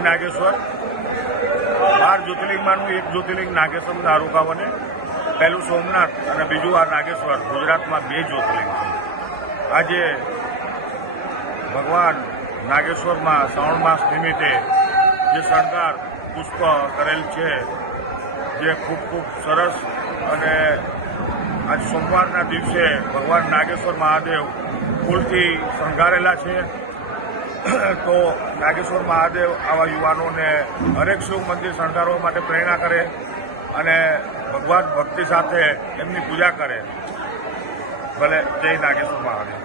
જય નાગેશ્વર 12 જ્યોતિર્લિંગમાંનું એક જ્યોતિર્લિંગ નાગેશ્વર દારૂકાવને પહેલું સોમનાથ અને બીજું આ નાગેશ્વર ગુજરાતમાં 2 જ્યોતિર્લિંગ છે। આજે ભગવાન નાગેશ્વરમાં શ્રાવણ માસ નિમિત્તે જે શણગાર પુષ્પ કરેલ છે જે ખૂબ સરસ અને આજ સોમવારના દિવસે ભગવાન નાગેશ્વર મહાદેવ ફૂલથી શણગારેલા છે। તો નાગેશ્વર મહાદેવ આવા યુવાનોને હરેક શિવ મંદિર શણગારવા માટે પ્રેરણા કરે અને ભગવાન ભક્તિ સાથે એમની પૂજા કરે। ભલે જય નાગેશ્વર મહાદેવ।